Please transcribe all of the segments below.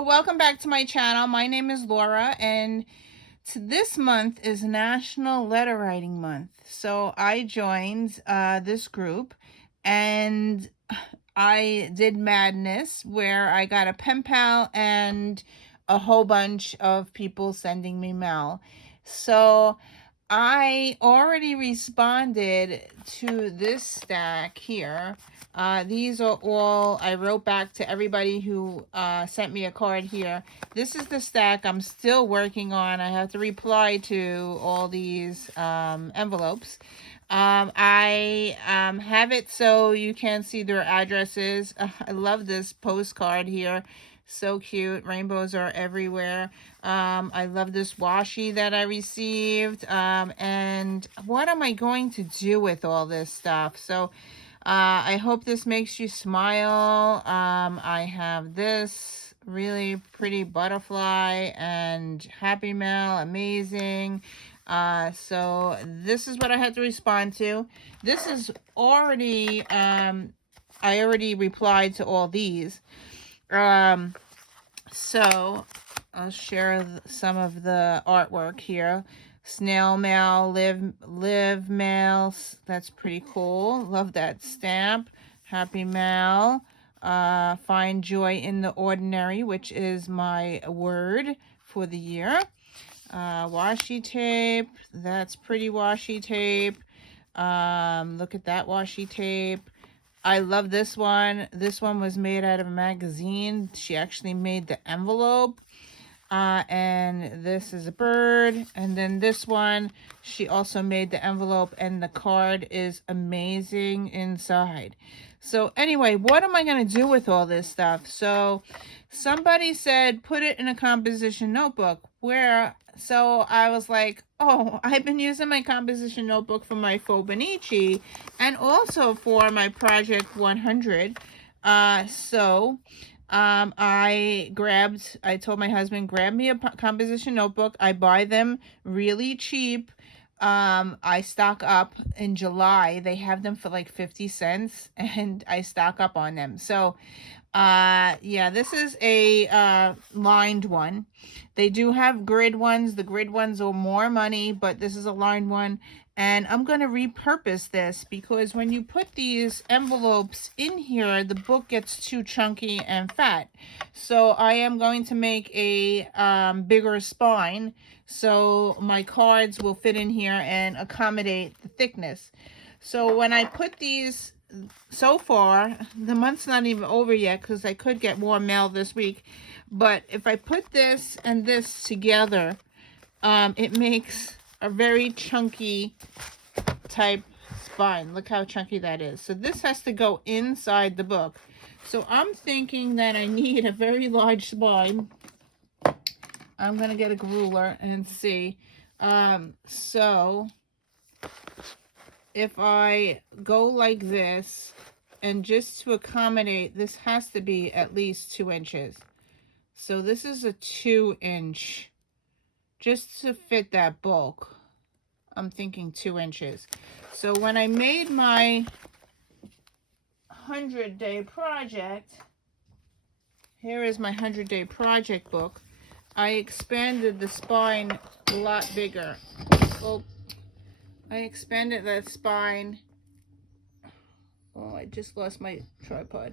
Hello, welcome back to my channel. My name is Laura, and this month is National Letter Writing Month. So I joined this group, and I did madness where I got a pen pal and a whole bunch of people sending me mail. So I already responded to this stack here. These are all, I wrote back to everybody who sent me a card here. This is the stack I'm still working on. I have to reply to all these envelopes. I have it so you can see their addresses. I love this postcard here. So cute. Rainbows are everywhere. I love this washi that I received. And what am I going to do with all this stuff? So I hope this makes you smile. I have this really pretty butterfly and happy mail. Amazing. So this is what I had to respond to. This is already, I already replied to all these. So I'll share some of the artwork here. Snail mail, live mail. That's pretty cool. Love that stamp. Happy mail. Find joy in the ordinary, which is my word for the year. Washi tape. That's pretty washi tape. Look at that washi tape. I love this one. This one was made out of a magazine. She actually made the envelope. And this is a bird. And then this one, she also made the envelope, and the card is amazing inside. So anyway, what am I going to do with all this stuff? So somebody said, put it in a composition notebook. So I was like, oh, I've been using my composition notebook for my Fobonichi and also for my Project 100. I told my husband, grab me a composition notebook. I buy them really cheap. I stock up in July. They have them for like 50 cents and I stock up on them. So, yeah, this is a lined one. They do have grid ones. The grid ones are more money, but this is a lined one. And I'm going to repurpose this because when you put these envelopes in here, the book gets too chunky and fat. So I am going to make a bigger spine so my cards will fit in here and accommodate the thickness. So when I put these, so far, the month's not even over yet because I could get more mail this week. But if I put this and this together, it makes a very chunky type spine. Look how chunky that is. So this has to go inside the book. So I'm thinking that I need a very large spine. I'm going to get a ruler and see. So if I go like this, and just to accommodate, this has to be at least 2 inches. So this is a 2-inch. Just to fit that bulk, I'm thinking 2 inches. So when I made my 100-day project, here is my 100-day project book. I expanded the spine a lot bigger. Oh, I expanded that spine. Oh, I just lost my tripod.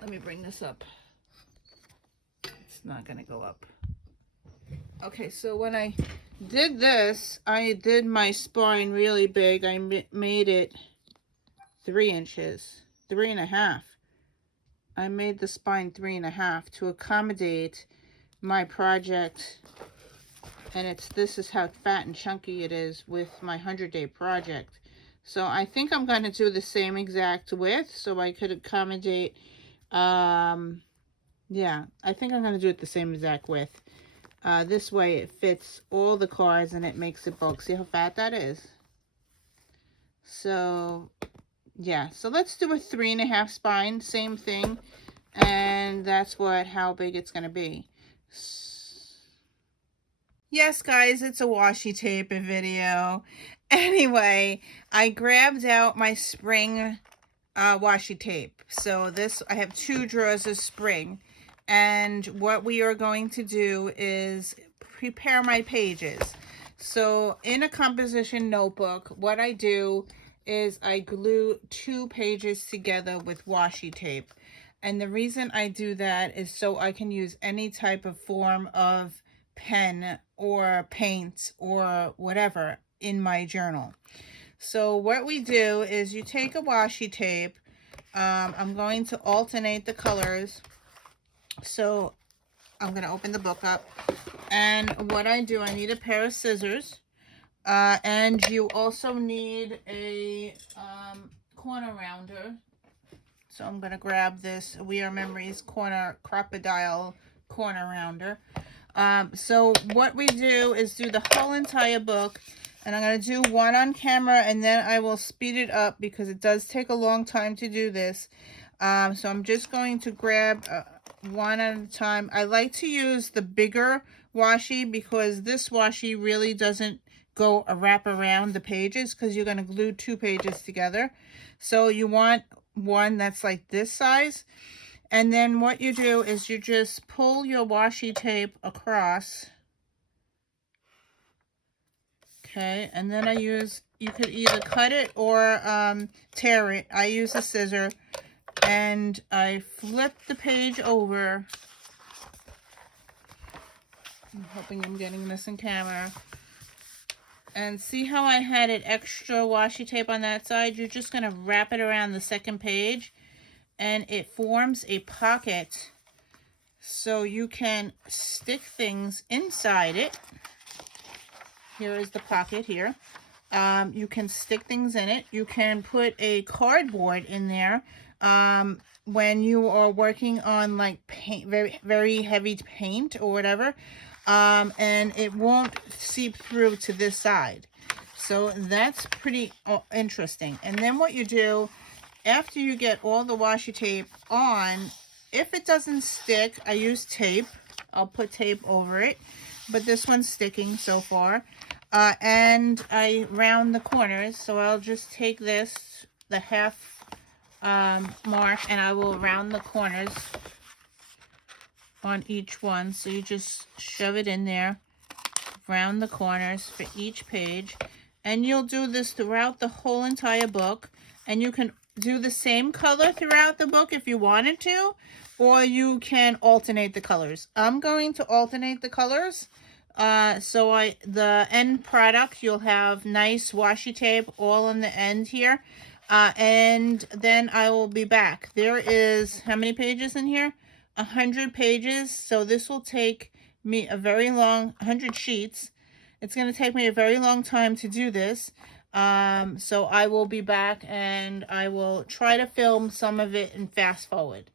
Let me bring this up. It's not going to go up. Okay, so when I did this, I did my spine really big. I made it 3 inches, 3.5. I made the spine 3.5 to accommodate my project. And this is how fat and chunky it is with my 100-day project. So I think I'm going to do the same exact width so I could accommodate, yeah, I think I'm going to do it the same exact width. This way it fits all the cards and it makes it bulk. See how fat that is? So, yeah. So let's do a 3.5 spine. Same thing. And that's how big it's going to be. Yes, guys, it's a washi tape video. Anyway, I grabbed out my spring washi tape. So this, I have 2 drawers of spring, and what we are going to do is prepare my pages. So in a composition notebook, what I do is I glue 2 pages together with washi tape. And the reason I do that is so I can use any type of form of pen or paint or whatever in my journal. So what we do is you take a washi tape. I'm going to alternate the colors. So I'm going to open the book up. And what I do, I need a pair of scissors. And you also need a corner rounder. So I'm going to grab this We Are Memories crocodile corner rounder. So what we do is do the whole entire book, and I'm going to do one on camera, and then I will speed it up because it does take a long time to do this. So I'm just going to grab one at a time. I like to use the bigger washi because this washi really doesn't go wrap around the pages because you're going to glue 2 pages together. So you want one that's like this size. And then what you do is you just pull your washi tape across. Okay, and then you could either cut it or tear it. I use a scissor, and I flip the page over. I'm hoping I'm getting this in camera. And see how I had it extra washi tape on that side? You're just going to wrap it around the second page, and it forms a pocket so you can stick things inside it. Here is the pocket here. You can stick things in it. You can put a cardboard in there when you are working on like paint, very heavy paint or whatever, and it won't seep through to this side. So that's pretty interesting. And then what you do, after you get all the washi tape on, if it doesn't stick, I use tape. I'll put tape over it, but this one's sticking so far. And I round the corners, so I'll just take this, the half mark, and I will round the corners on each one. So you just shove it in there, round the corners for each page, and you'll do this throughout the whole entire book. And you can do the same color throughout the book if you wanted to, or you can alternate the colors. I'm going to alternate the colors. So the end product, you'll have nice washi tape all on the end here. And then I will be back. There is, how many pages in here? 100 pages. So this will take me a very long, 100 sheets. It's going to take me a very long time to do this. So I will be back, and I will try to film some of it and fast forward.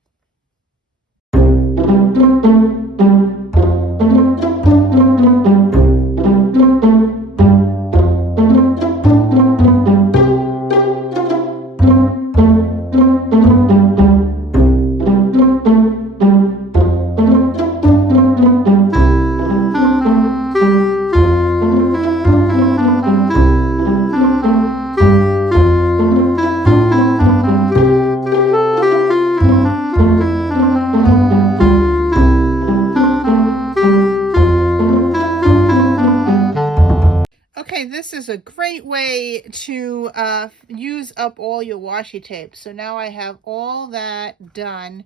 Okay, this is a great way to use up all your washi tape. So now I have all that done.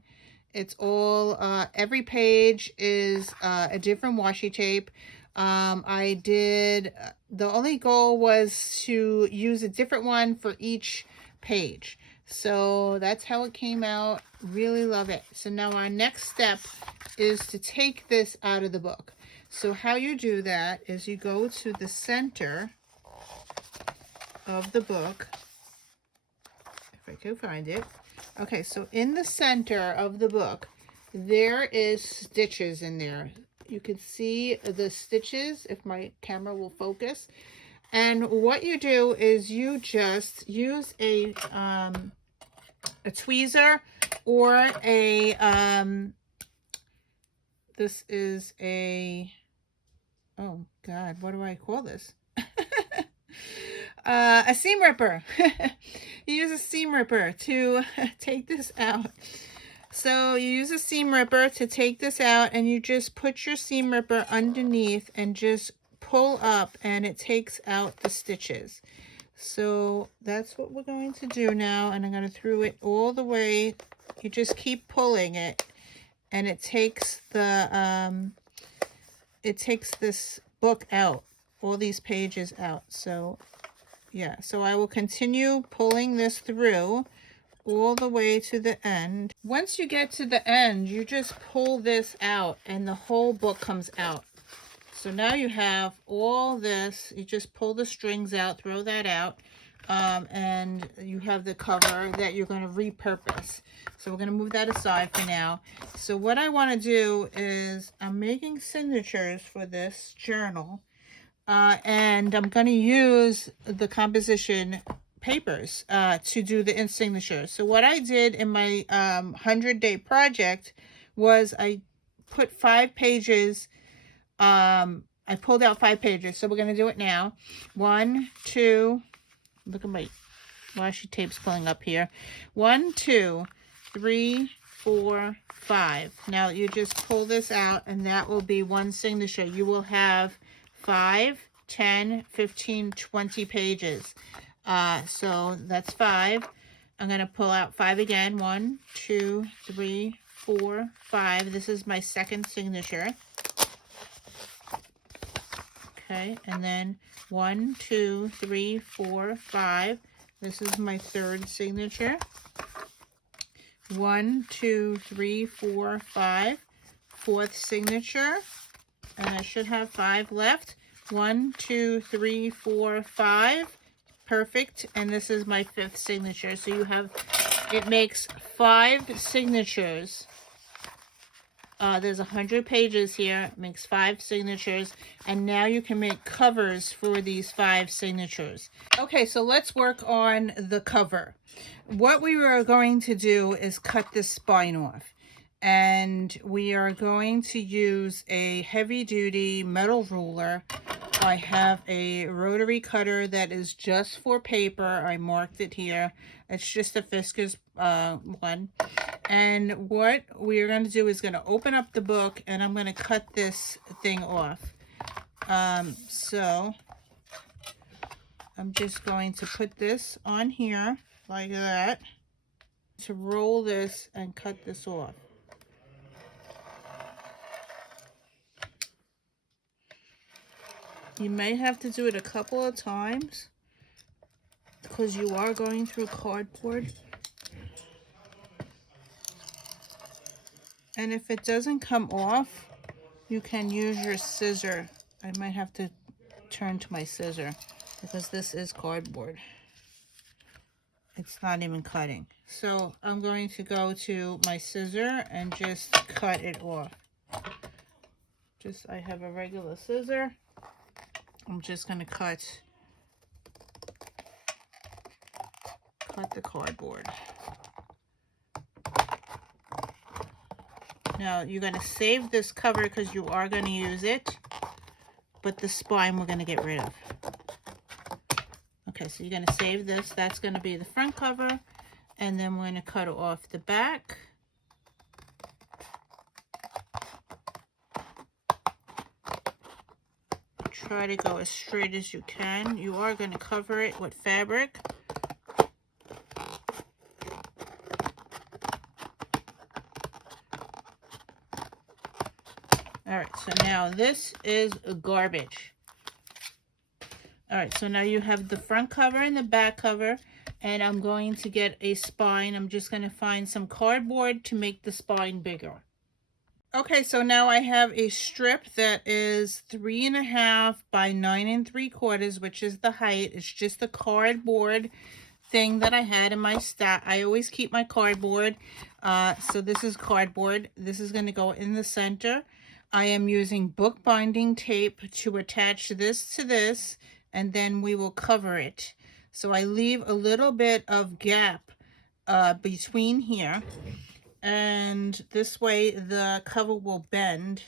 It's all, every page is a different washi tape. The only goal was to use a different one for each page. So that's how it came out. Really love it. So now our next step is to take this out of the book. So how you do that is you go to the center of the book, if I can find it. Okay, so in the center of the book, there is stitches in there. You can see the stitches if my camera will focus. And what you do is you just use a tweezer or this is a, oh God, what do I call this? A seam ripper. You use a seam ripper to take this out. So you use a seam ripper to take this out, and you just put your seam ripper underneath and just pull up, and it takes out the stitches. So that's what we're going to do now, and I'm going to through it all the way. You just keep pulling it, and it takes this book out, all these pages out. So yeah, so I will continue pulling this through all the way to the end. Once you get to the end, you just pull this out and the whole book comes out. So now you have all this, you just pull the strings out, throw that out, and you have the cover that you're going to repurpose. So we're going to move that aside for now. So what I want to do is I'm making signatures for this journal, and I'm going to use the composition papers to do the signature. So what I did in my 100-day project was I put 5 pages. I pulled out 5 pages, so we're going to do it now. 1, 2, look at my washi tapes pulling up here. 1, 2, 3, 4, 5. Now you just pull this out, and that will be one signature. You will have 5, 10, 15, 20 pages. So that's 5. I'm going to pull out 5 again. 1, 2, 3, 4, 5. This is my second signature. Okay, and then 1, 2, 3, 4, 5. This is my third signature. 1, 2, 3, 4, 5. Fourth signature. And I should have 5 left. 1, 2, 3, 4, 5. Perfect. And this is my 5th signature. So you have, it makes 5 signatures. There's 100 pages here. It makes 5 signatures. And now you can make covers for these 5 signatures. Okay, so let's work on the cover. What we are going to do is cut this spine off. And we are going to use a heavy-duty metal ruler. I have a rotary cutter that is just for paper. I marked it here. It's just a Fiskars one. And what we're going to do is going to open up the book, and I'm going to cut this thing off. So I'm just going to put this on here like that to roll this and cut this off. You may have to do it a couple of times because you are going through cardboard. And if it doesn't come off, you can use your scissor. I might have to turn to my scissor because this is cardboard. It's not even cutting. So I'm going to go to my scissor and just cut it off. I have a regular scissor. I'm just going to cut the cardboard. Now, you're going to save this cover because you are going to use it, but the spine we're going to get rid of. Okay, so you're going to save this. That's going to be the front cover, and then we're going to cut off the back. Try to go as straight as you can. You are going to cover it with fabric. Alright, so now this is garbage. Alright, so now you have the front cover and the back cover, and I'm going to get a spine. I'm just going to find some cardboard to make the spine bigger. Okay, so now I have a strip that is 3.5 by 9 3/4, which is the height. It's just a cardboard thing that I had in my stack. I always keep my cardboard. So this is cardboard. This is going to go in the center. I am using bookbinding tape to attach this to this, and then we will cover it. So I leave a little bit of gap between here, and this way the cover will bend.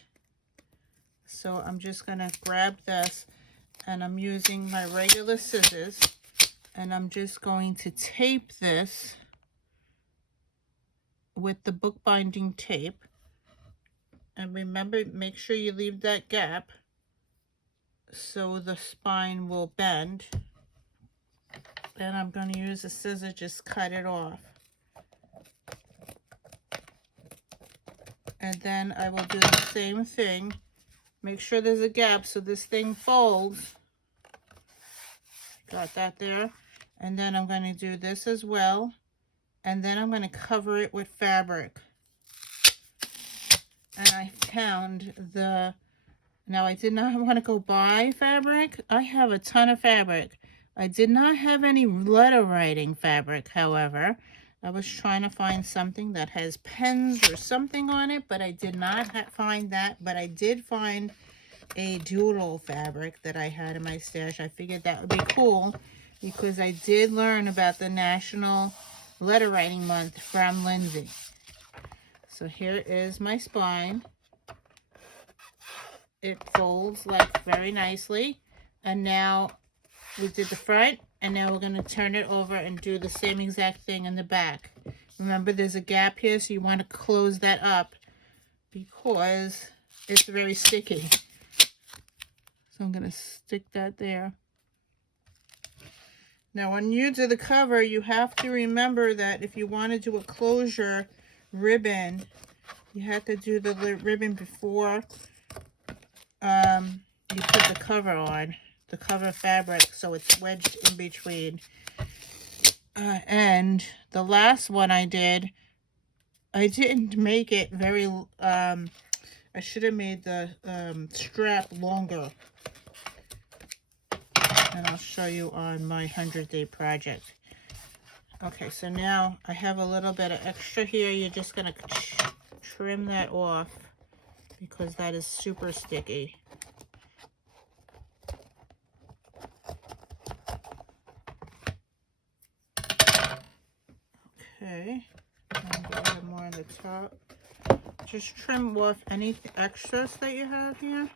So I'm just going to grab this, and I'm using my regular scissors. And I'm just going to tape this with the bookbinding tape. And remember, make sure you leave that gap so the spine will bend. And I'm going to use a scissor, just cut it off. And then I will do the same thing. Make sure there's a gap so this thing folds. Got that there. And then I'm going to do this as well. And then I'm going to cover it with fabric. And I found the... Now, I did not want to go buy fabric. I have a ton of fabric. I did not have any letter writing fabric, however. I was trying to find something that has pens or something on it, but I did not find that. But I did find a doodle fabric that I had in my stash. I figured that would be cool because I did learn about the National Letter Writing Month from Lindsay. So here is my spine. It folds like very nicely. And now we did the front, and now we're going to turn it over and do the same exact thing in the back. Remember, there's a gap here, so you want to close that up because it's very sticky. So I'm going to stick that there. Now, when you do the cover, you have to remember that if you want to do a closure ribbon, you have to do the ribbon before you put the cover on, the cover fabric, so it's wedged in between. And the last one I did, I didn't make it very, I should have made the strap longer. And I'll show you on my 100-day project. Okay, so now I have a little bit of extra here. You're just going to trim that off because that is super sticky. Okay, and a little more on the top. Just trim off any extras that you have here.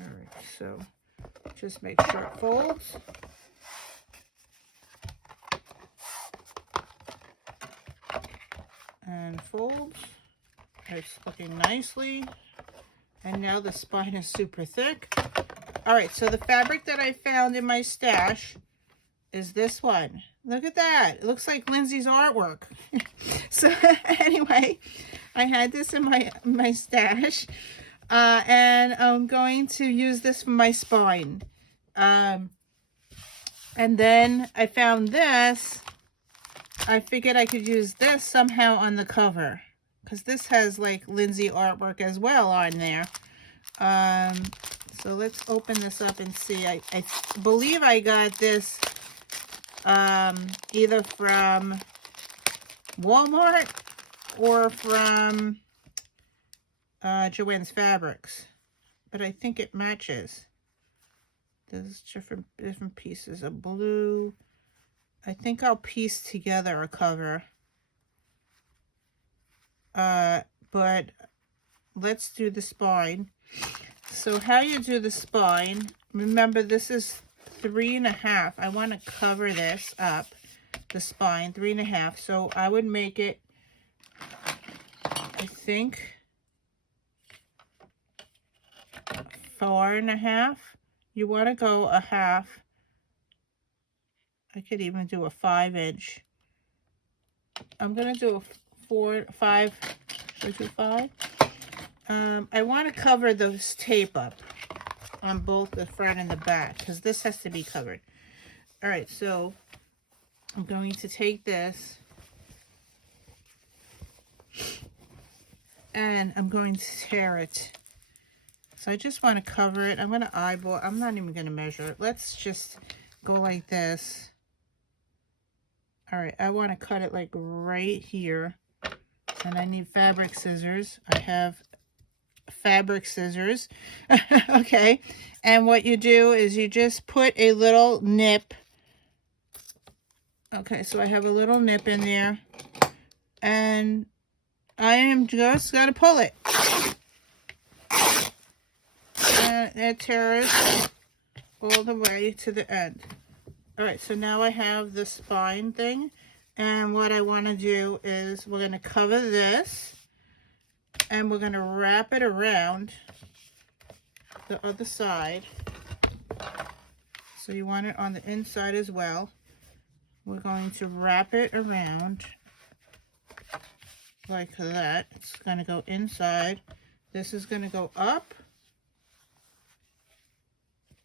Alright, so just make sure it folds. And folds. It's looking nicely. And now the spine is super thick. Alright, so the fabric that I found in my stash is this one. Look at that. It looks like Lindsay's artwork. So anyway, I had this in my stash. And I'm going to use this for my spine. And then I found this. I figured I could use this somehow on the cover, because this has like Lindsay artwork as well on there. So let's open this up and see. I believe I got this either from Walmart or from Joann's Fabrics, but I think it matches. There's different pieces of blue. I think I'll piece together a cover. But let's do the spine. So how you do the spine, remember this is 3.5. I want to cover this up, the spine, 3.5. So I would make it, I think, 4.5. You want to go a half. I could even do a 5-inch. I'm going to do a 4, 5, should I do 5? I want to cover those tape up on both the front and the back, because this has to be covered. All right, so I'm going to take this and I'm going to tear it. So I just want to cover it. I'm going to eyeball. I'm not even going to measure it. Let's just go like this. All right, I want to cut it like right here. And I need fabric scissors. I have fabric scissors. Okay, and what you do is you just put a little nip. Okay, so I have a little nip in there. And I am just going to pull it. it tears all the way to the end. All right, so now I have the spine thing, and what I want to do is we're going to cover this, and we're going to wrap it around the other side. So you want it on the inside as well. We're going to wrap it around like that. It's going to go inside. This is going to go up.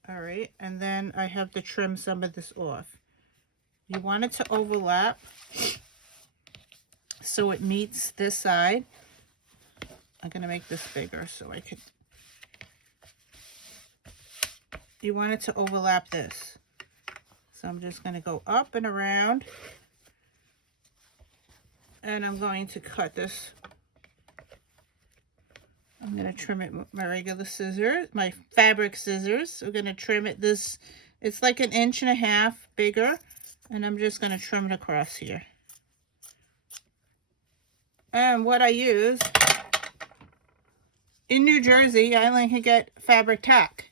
All right, and then I have to trim some of this off. You want it to overlap so it meets this side. I'm going to make this bigger so I can... You want it to overlap this. So I'm just going to go up and around. And I'm going to cut this. I'm going to trim it with my regular scissors, my fabric scissors. We're going to trim it this, it's like 1.5 inches bigger. And I'm just going to trim it across here. And what I use, in New Jersey, I only can get fabric tack.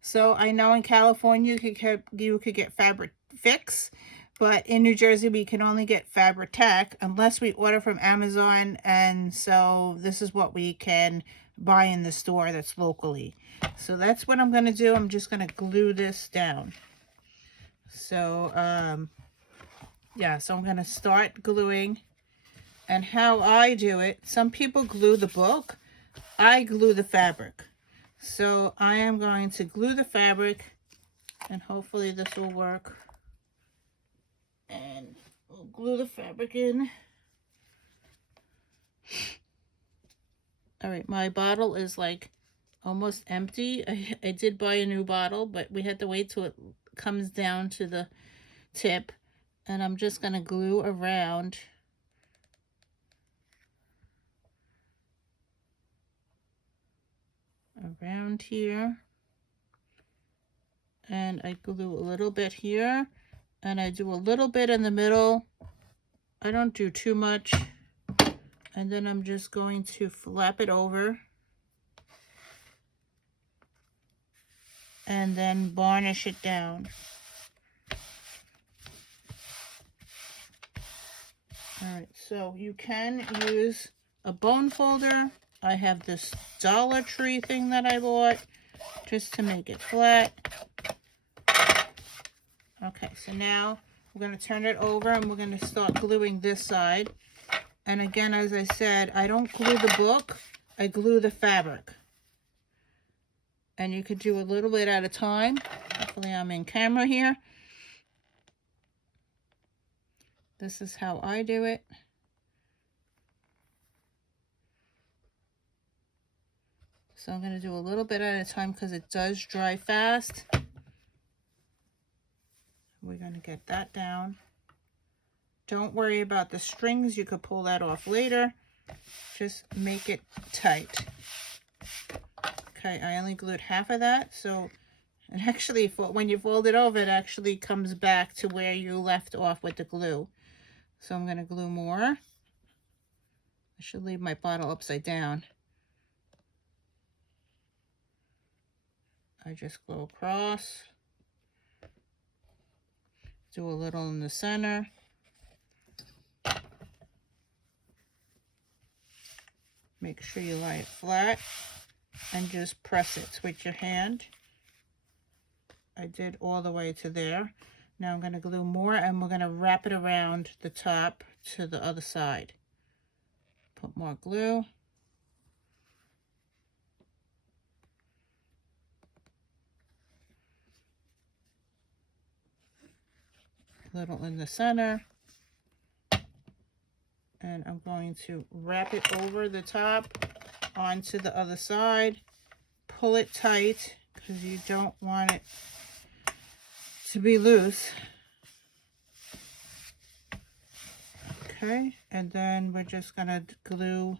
So I know in California you could get fabric fix, but in New Jersey we can only get fabric tack unless we order from Amazon, and so this is what we can buy in the store that's locally. So that's what I'm going to do. I'm just going to glue this down. So yeah, so I'm going to start gluing, and how I do it, some people glue the book, I glue the fabric. So I am going to glue the fabric, and hopefully this will work. And we'll glue the fabric in. All right, my bottle is like almost empty. I did buy a new bottle, but we had to wait till it comes down to the tip. And I'm just going to glue around. Around here, and I glue a little bit here, and I do a little bit in the middle. I don't do too much, and then I'm just going to flap it over and then varnish it down. All right, so you can use a bone folder. I have this Dollar Tree thing that I bought just to make it flat. Okay, so now we're going to turn it over and we're going to start gluing this side. And again, as I said, I don't glue the book, I glue the fabric. And you could do a little bit at a time. Hopefully I'm in camera here. This is how I do it. So I'm going to do a little bit at a time because it does dry fast. We're going to get that down. Don't worry about the strings. You could pull that off later. Just make it tight. Okay, I only glued half of that. So, and actually, when you fold it over, it actually comes back to where you left off with the glue. So I'm going to glue more. I should leave my bottle upside down. I just go across, do a little in the center, make sure you lie it flat, and just press it with your hand. I did all the way to there. Now I'm going to glue more, and we're going to wrap it around the top to the other side. Put more glue. Little in the center, and I'm going to wrap it over the top onto the other side. Pull it tight because you don't want it to be loose. Okay, and then we're just gonna glue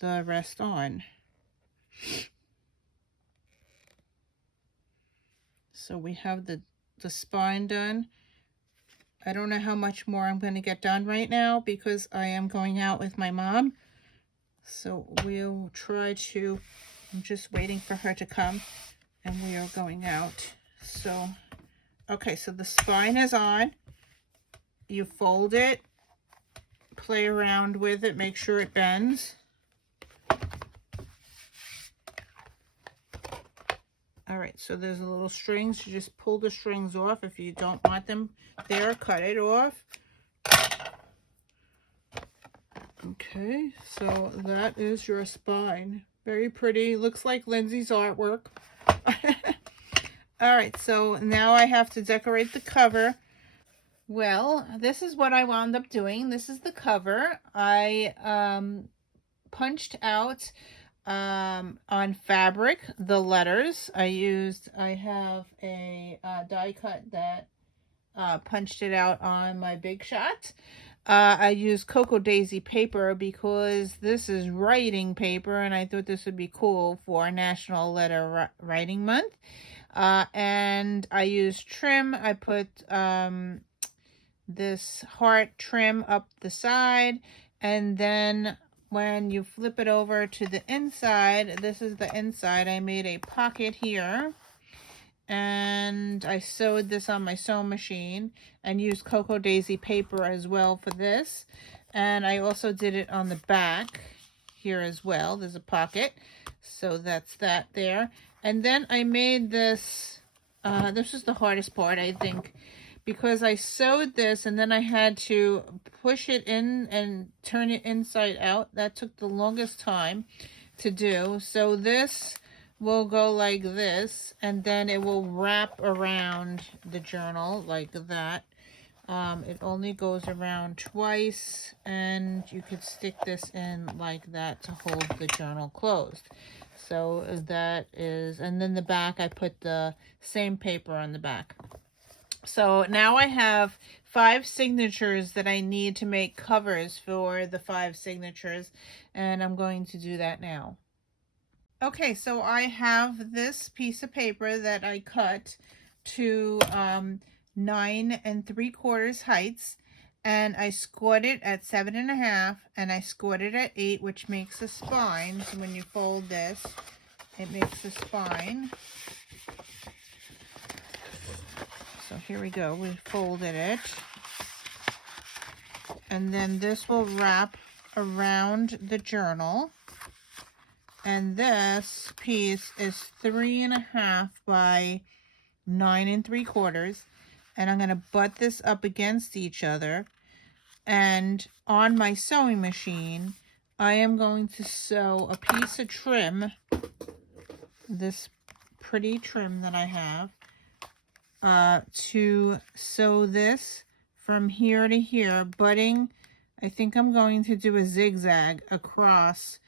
the rest on. So we have the spine done. I don't know how much more I'm going to get done right now because I am going out with my mom. So we'll try to, I'm just waiting for her to come. and we are going out. So, okay, so the spine is on. You fold it, play around with it, make sure it bends. All right, so there's a little strings. You just pull the strings off. If you don't want them there, cut it off. Okay, so that is your spine. Very pretty. Looks like Lindsay's artwork. All right, so now I have to decorate the cover. Well, this is what I wound up doing. This is the cover. I punched out on fabric the letters. I have a die cut that punched it out on my Big Shot. I used Cocoa Daisy paper because this is writing paper, and I thought this would be cool for National Letter Writing Month. And I used trim. I put this heart trim up the side, and then when you flip it over to the inside, this is the inside, I made a pocket here. And I sewed this on my sewing machine and used Cocoa Daisy paper as well for this. And I also did it on the back here as well. There's a pocket. So that's that there. And then I made this, this is the hardest part, I think, because I sewed this and then I had to push it in and turn it inside out. That took the longest time to do. So this will go like this, and then it will wrap around the journal like that. It only goes around twice, and you could stick this in like that to hold the journal closed. So that is, and then the back, I put the same paper on the back. So now I have 5 signatures that I need to make covers for the 5 signatures, and I'm going to do that now. Okay, so I have this piece of paper that I cut to 9 3/4 heights, and I scored it at 7 1/2, and I scored it at 8, which makes a spine. So when you fold this, it makes a spine. So here we go, we folded it. And then this will wrap around the journal. And this piece is 3 1/2 by 9 3/4. And I'm going to butt this up against each other. And on my sewing machine, I am going to sew a piece of trim, this pretty trim that I have, to sew this from here to here, butting. I think I'm going to do a zigzag across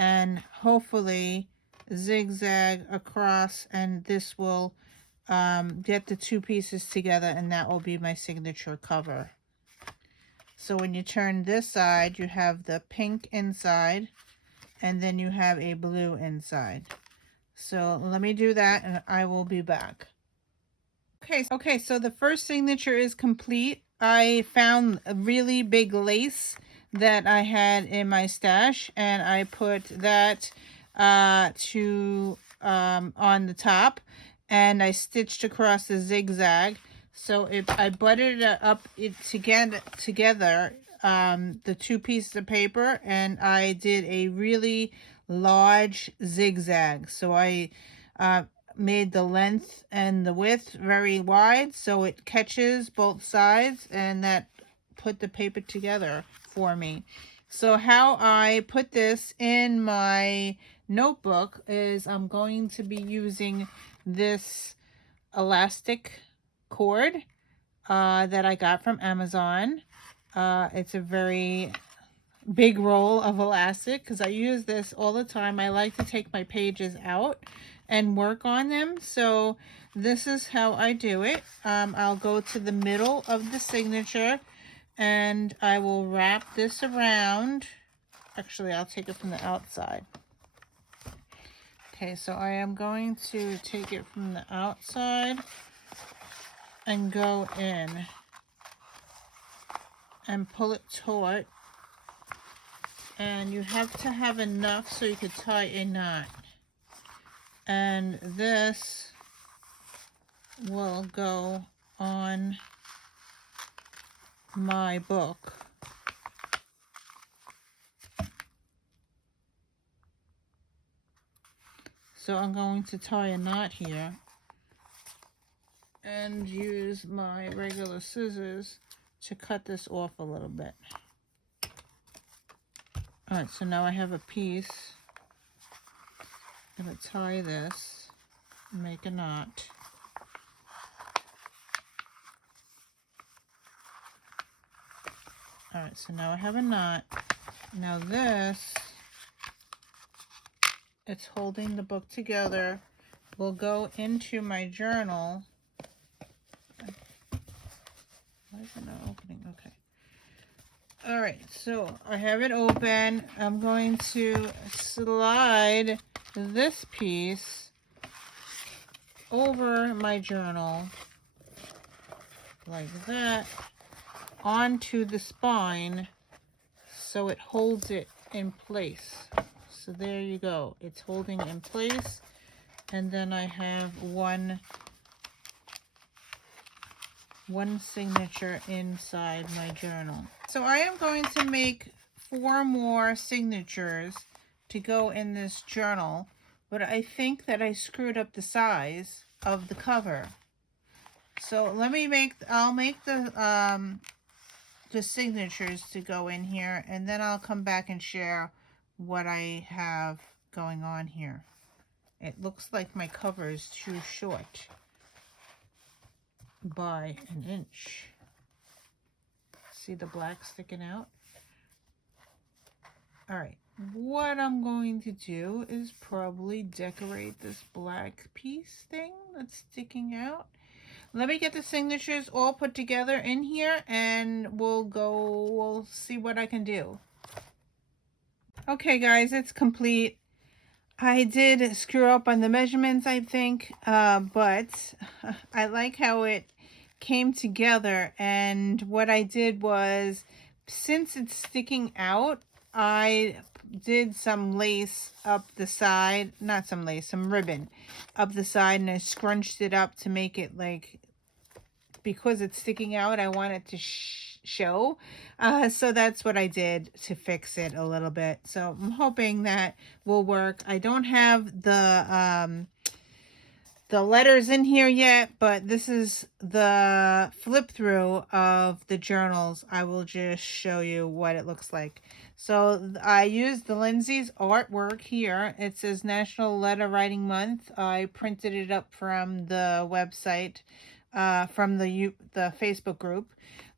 and hopefully zigzag across, and this will get the 2 pieces together, and that will be my signature cover. So when you turn this side, you have the pink inside, and then you have a blue inside. So let me do that and I will be back. Okay, so the first signature is complete. I found a really big lace that I had in my stash, and I put that on the top, and I stitched across the zigzag. So I butted it up together, the 2 pieces of paper, and I did a really large zigzag. So I made the length and the width very wide so it catches both sides, and that put the paper together for me. So how I put this in my notebook is I'm going to be using this elastic cord that I got from Amazon. It's a very big roll of elastic because I use this all the time. I like to take my pages out and work on them. So this is how I do it. I'll go to the middle of the signature and I will wrap this around. Actually, I'll take it from the outside. Okay, so I am going to take it from the outside and go in and pull it taut. And you have to have enough so you could tie a knot. And this will go on my book. So I'm going to tie a knot here and use my regular scissors to cut this off a little bit. Alright, so now I have a piece. I'm going to tie this, make a knot. Alright, so now I have a knot. Now this, it's holding the book together, will go into my journal. Why is it not opening? Okay. Alright, so I have it open. I'm going to slide this piece over my journal like that onto the spine so it holds it in place. So there you go. It's holding in place. And then I have one signature inside my journal. So I am going to make 4 more signatures to go in this journal, but I think that I screwed up the size of the cover. So I'll make the signatures to go in here, and then I'll come back and share what I have going on here. It looks like my cover is too short by an inch. See the black sticking out? Alright, what I'm going to do is probably decorate this black piece thing that's sticking out. Let me get the signatures all put together in here and we'll see what I can do. Okay guys, it's complete. I did screw up on the measurements, I think, but I like how it came together. And what I did was, since it's sticking out, I did some lace up the side, not some lace, some ribbon up the side, and I scrunched it up to make it like, because it's sticking out, I want it to show. So that's what I did to fix it a little bit. So I'm hoping that will work. I don't have the letters in here yet, but this is the flip through of the journals. I will just show you what it looks like. So I used the Lindsay's artwork here. It says National Letter Writing Month. I printed it up from the website, from the Facebook group.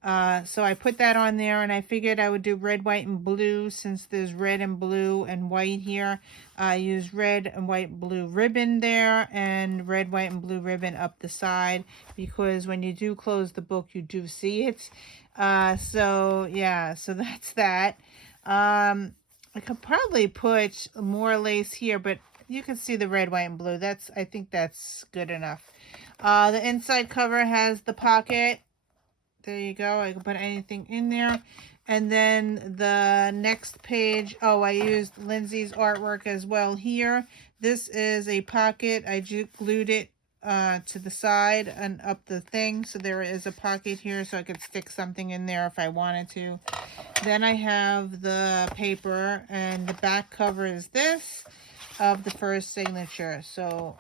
So I put that on there, and I figured I would do red, white, and blue since there's red and blue and white here. I used red and white and blue ribbon there, and red, white, and blue ribbon up the side, because when you do close the book, you do see it. So yeah, so that's that. I could probably put more lace here, but you can see the red, white, and blue. I think that's good enough. The inside cover has the pocket. There you go. I can put anything in there. And then the next page, I used Lindsay's artwork as well here. This is a pocket. I glued it to the side and up the thing. So there is a pocket here so I could stick something in there if I wanted to. Then I have the paper, and the back cover is this of the first signature. So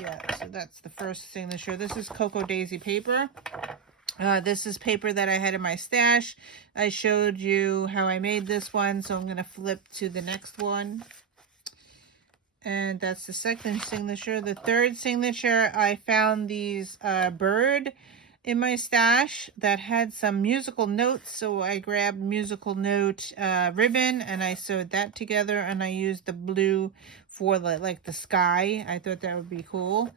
yeah, so that's the first signature. This is Cocoa Daisy paper. This is paper that I had in my stash. I showed you how I made this one, so I'm going to flip to the next one. And that's the second signature. The third signature, I found these bird in my stash that had some musical notes, so I grabbed musical note ribbon and I sewed that together, and I used the blue for like the sky. I thought that would be cool.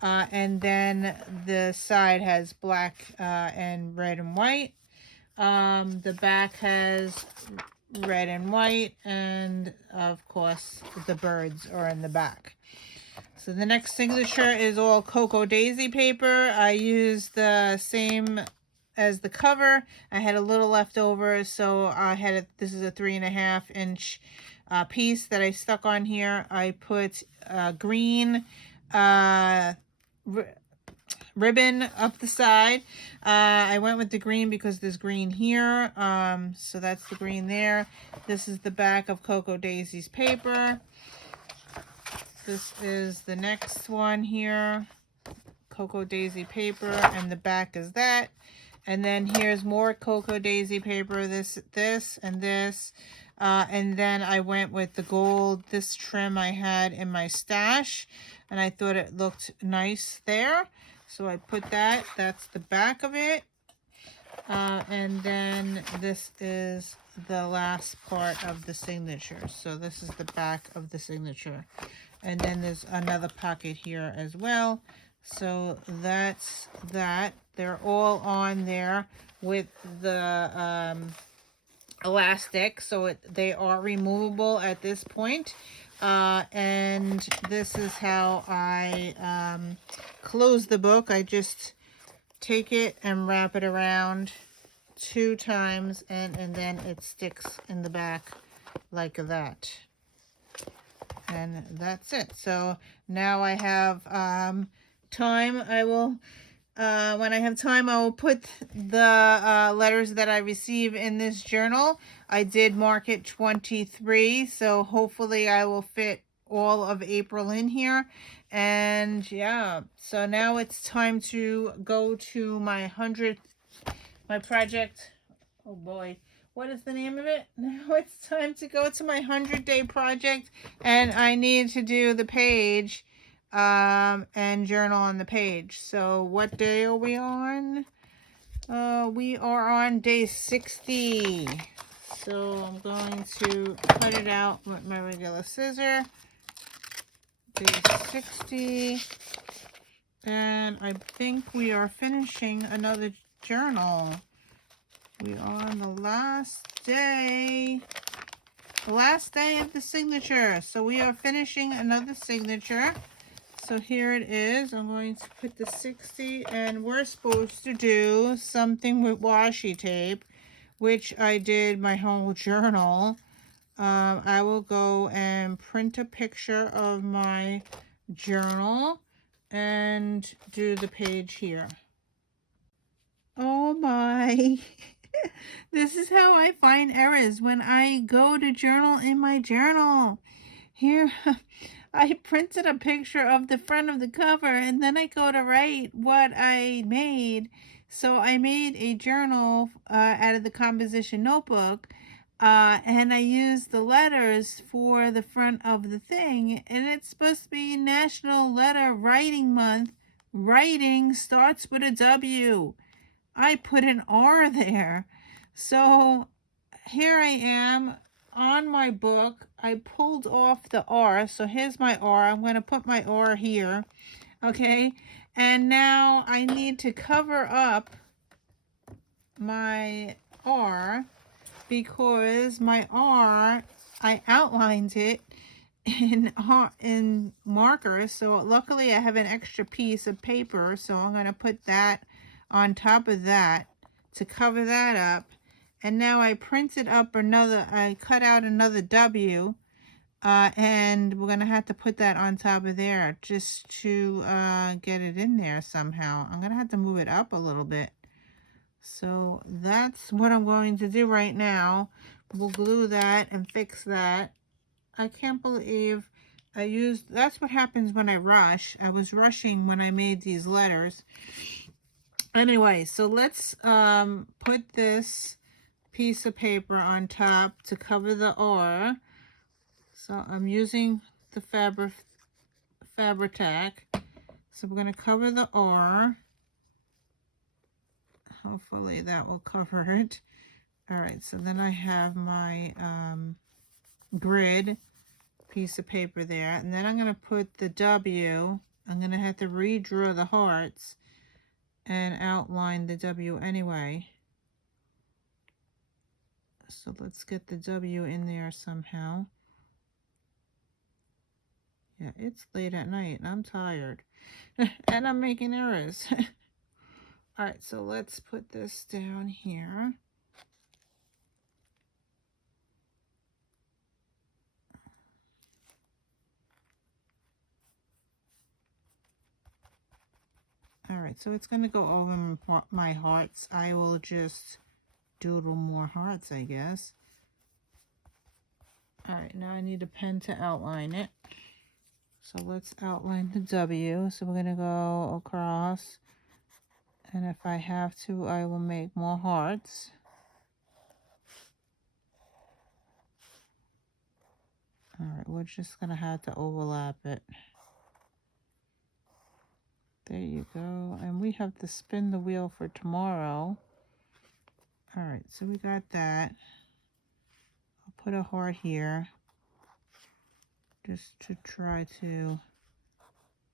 And then the side has black and red and white. The back has red and white, and of course the birds are in the back. So the next signature is all Cocoa Daisy paper. I used the same as the cover. I had a little left over, so I had this is a 3.5 inch piece that I stuck on here, I put green ribbon up the side. I went with the green because there's green here. So that's the green there. This is the back of Cocoa Daisy's paper. This is the next one here, Cocoa Daisy paper, and the back is that. And then here's more Cocoa Daisy paper, this, and this. And then I went with the gold, this trim I had in my stash, and I thought it looked nice there. So I put that, that's the back of it. And then this is the last part of the signature. So this is the back of the signature. And then there's another pocket here as well. So that's that. They're all on there with the elastic, so they are removable at this point. And this is how I close the book. I just take it and wrap it around 2 times, and then it sticks in the back like that. And that's it. So now I have time. I will, when I have time, I will put the letters that I receive in this journal. I did mark it 23, so hopefully I will fit all of April in here. And yeah, so now it's time to go to my project. Oh boy. What is the name of it? Now it's time to go to my 100-day project, and I need to do the page and journal on the page. So what day are we on? We are on day 60. So I'm going to cut it out with my regular scissor. Day 60. And I think we are finishing another journal. We are on the last day of the signature. So we are finishing another signature. So here it is. I'm going to put the 60, and we're supposed to do something with washi tape, which I did my whole journal. I will go and print a picture of my journal and do the page here. Oh my. This is how I find errors when I go to journal in my journal. Here, I printed a picture of the front of the cover, and then I go to write what I made. So I made a journal out of the composition notebook, and I used the letters for the front of the thing, and it's supposed to be National Letter Writing Month. Writing starts with a W. I put an R there. So here I am on my book. I pulled off the R. So here's my R. I'm going to put my R here. Okay. And now I need to cover up my R, because my R, I outlined it in marker. So luckily I have an extra piece of paper. So I'm going to put that on top of that to cover that up. And now I printed up I cut out another W, and we're going to have to put that on top of there just to get it in there somehow. I'm going to have to move it up a little bit. So that's what I'm going to do right now. We'll glue that and fix that. I can't believe that's what happens when I rush. I was rushing when I made these letters. Anyway, so let's put this piece of paper on top to cover the R. So I'm using the Fabri-Tac. So we're going to cover the R. Hopefully that will cover it. All right, so then I have my grid piece of paper there. And then I'm going to put the W. I'm going to have to redraw the hearts and outline the W anyway. So let's get the W in there somehow. Yeah, it's late at night and I'm tired. And I'm making errors. All right, so let's put this down here. right, so it's going to go over my hearts. I will just doodle more hearts, I guess. All right, now I need a pen to outline it. So let's outline the W. So we're going to go across. And if I have to, I will make more hearts. All right, we're just going to have to overlap it. There you go. And we have to spin the wheel for tomorrow. All right, so we got that. I'll put a heart here just to try to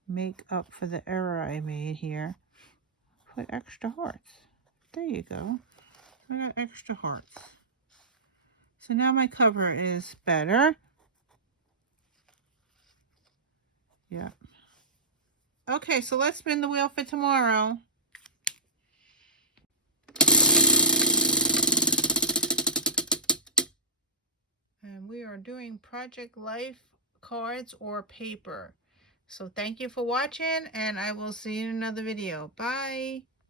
make up for the error I made here. Put extra hearts. There you go. I got extra hearts. So now my cover is better. Yeah. Okay, so let's spin the wheel for tomorrow. And we are doing Project Life cards or paper. So thank you for watching, and I will see you in another video. Bye.